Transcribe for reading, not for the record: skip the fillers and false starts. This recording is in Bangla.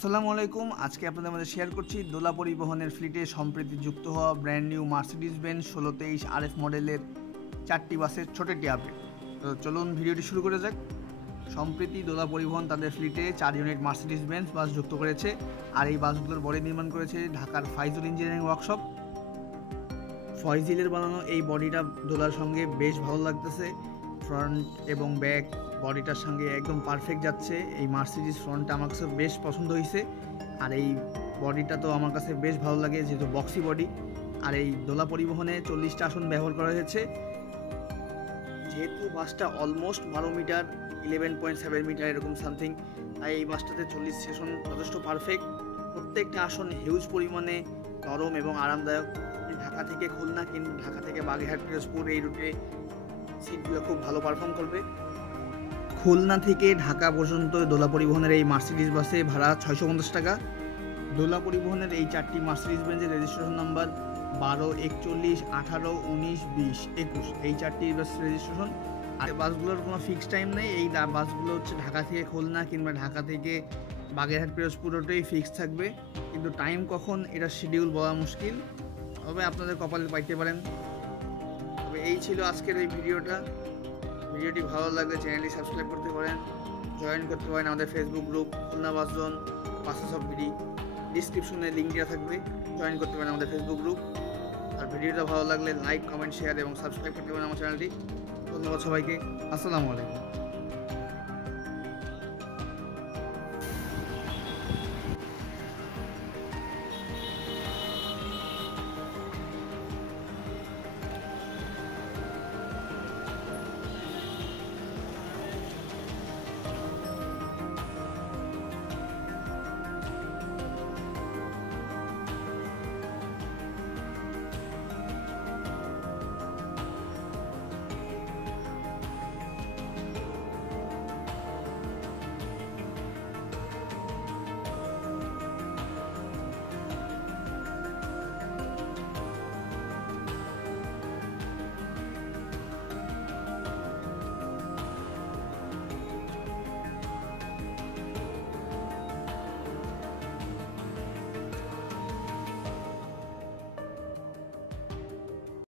আসসালামু আলাইকুম। আজকে আপনাদের মধ্যে শেয়ার করছি দোলা পরিবহনের ফ্লিটে সম্প্রতি যুক্ত হওয়া brand new Mercedes Benz 1623 RF মডেলের 4টি বাসের ছোট একটি আপডেট। তো চলুন ভিডিওটি শুরু করে যাক। সম্প্রতি দোলা পরিবহন তাদের ফ্লিটে 4 ইউনিট মার্সিডিজ বেঞ্জ বাস যুক্ত করেছে, আর এই বাসগুলোর বডি নির্মাণ করেছে ঢাকার ফাইজুল ইঞ্জিনিয়ারিং ওয়ার্কশপ। ফয়জিলের বানানো এই বডিটা দোলার সঙ্গে বেশ ভালো লাগতেছে। ফ্রন্ট এবং ব্যাক বডিটার সঙ্গে একদম পারফেক্ট যাচ্ছে। এই মার্সিডিজ ফ্রন্টটা আমার কাছে বেশ পছন্দ হয়েছে, আর এই বডিটা তো আমার কাছে বেশ ভালো লাগে যেহেতু বক্সি বডি। আর এই দোলা পরিবহনে 40টা আসন ব্যবহার করা হয়েছে। যেহেতু বাসটা অলমোস্ট 12 মিটার 11.7 মিটার এরকম সামথিং, তাই এই বাসটাতে 40 সেশন যথেষ্ট পারফেক্ট। প্রত্যেকটা আসন হিউজ পরিমাণে নরম এবং আরামদায়ক। ঢাকা থেকে খুলনা কিংবা ঢাকা থেকে বাগেরহাট পিরোজপুর এই রুটে সিটগুলো খুব ভালো পারফর্ম করবে। খুলনা থেকে ঢাকা পর্যন্ত দোলা পরিবহনের এই মার্সিডিজ বাসে ভাড়া 650 টাকা। দোলা পরিবহনের এই 4টি মার্সিডিজ বেঞ্জের রেজিস্ট্রেশন নাম্বার 12, 41, 18, 19, 20, 21 এই 4টি বাস রেজিস্ট্রেশন। আর বাসগুলোর কোনো ফিক্স টাইম নেই। এই বাসগুলো হচ্ছে ঢাকা থেকে খুলনা কিংবা ঢাকা থেকে বাগেরহাট পিরোজপুর রুটেই ফিক্স থাকবে, কিন্তু টাইম কখন এটা শিডিউল বলা মুশকিল, তবে আপনাদের কপালে পাইতে পারেন। তবে এই ছিল আজকের এই ভিডিওটি ভালো লাগলে চ্যানেলটি সাবস্ক্রাইব করতে পারেন, জয়েন করতে পারেন আমাদের Facebook group Khulna bus zone buses of BD. ডিসক্রিপশনে লিঙ্ক দেওয়া থাকবে, জয়েন করতে পারেন আমাদের ফেসবুক গ্রুপ। আর ভিডিওটা ভালো লাগলে লাইক, কমেন্ট, শেয়ার এবং সাবস্ক্রাইব করতে পারেন আমার চ্যানেলটি। ধন্যবাদ সবাইকে। আসসালামু আলাইকুম।